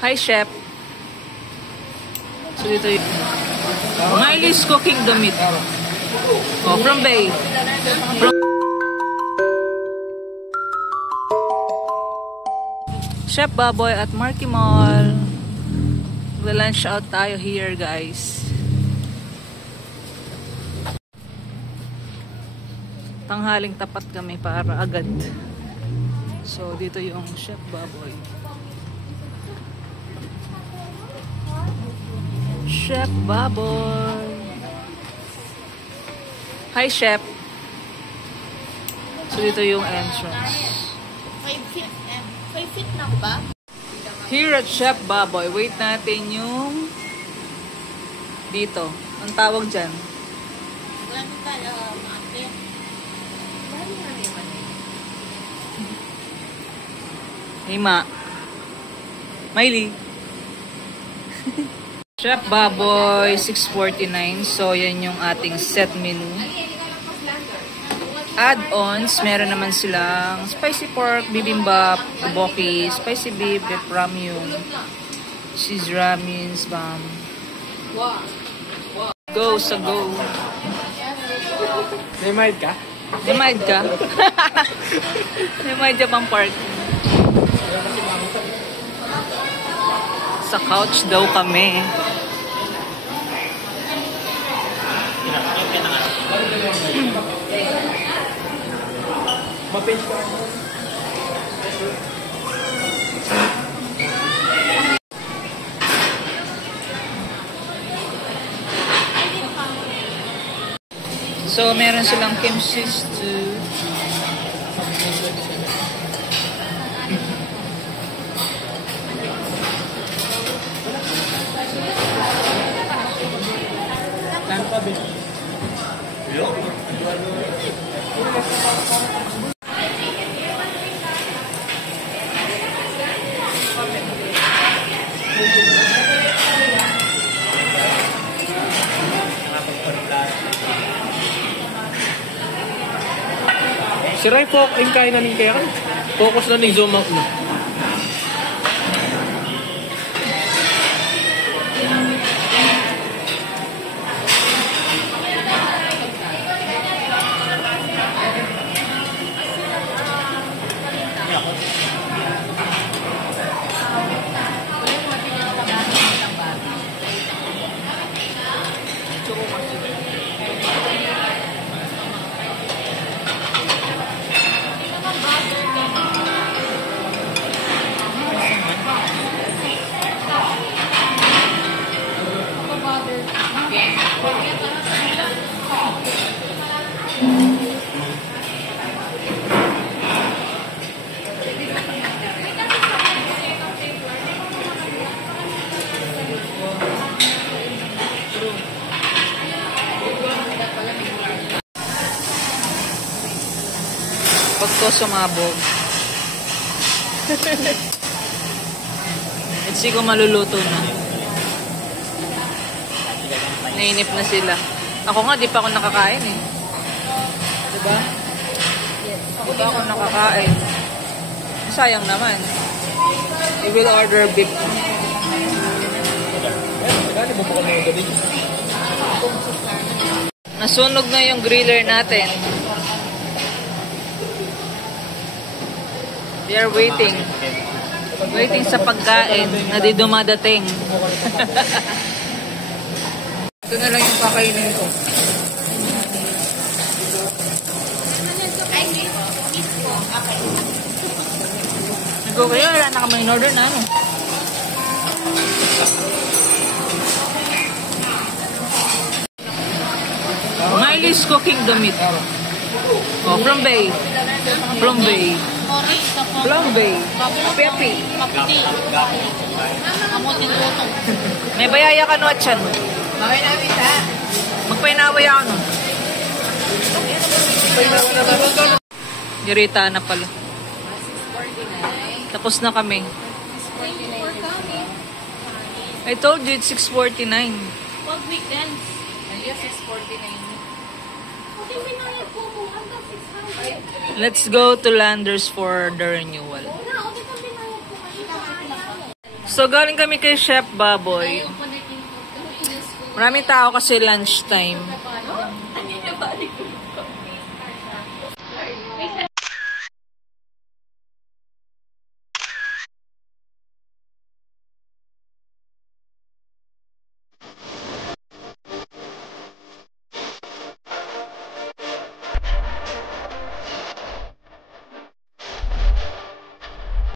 Hi, Chef. So, dito yung Miley's cooking the meat. Oh, from Bay. Chef Baboy at Marky Mall. Lunch out tayo here, guys. Tanghaling tapat kami para agad. So, dito yung Chef Baboy. Chef Baboy. Hi, Chef. So, dito yung entrance. 5 feet na ba? Here at Chef Baboy, wait natin yung dito. Ang tawag dyan? Wala nyo tayo, maate. Hima. Miley. Chef Baboy, 649. So, yan yung ating set menu. Add-ons, meron naman silang spicy pork, bibimbap, tteokbokki, spicy beef, beef ramyun, cheese ramen, spam. Go sa go. May ka? May ka? May ka pang park. Sa couch daw kami. Mapage ka. So, meron silang kimchi stew. Si Ray po, yung kain namin kaya kan. Focus na ng zoom out na. Pag to sumabog. Let's see kung maluluto na. Nainip na sila. Ako nga, di pa ako nakakain eh. Diba? Di pa ako nakakain. Sayang naman. I will order beef. Nasunog na yung griller natin. We are waiting. Waiting sa pagkain na di dumadating. Ito na lang yung kakainin ko. Nag-go kayo, wala na kami in order na ano. Miley's cooking the meat. Oh, from Bay. From Bay. From Bay. Pepe. May bayaya ka no at yan. Magpainaway ako no. Dirita na pala. Tapos na kami. I told you it's 6:49. Pag weekends. Yes, 6:49. Let's go to Landers for the renewal. So, galing kami kay Chef Baboy. Maraming tao kasi lunchtime.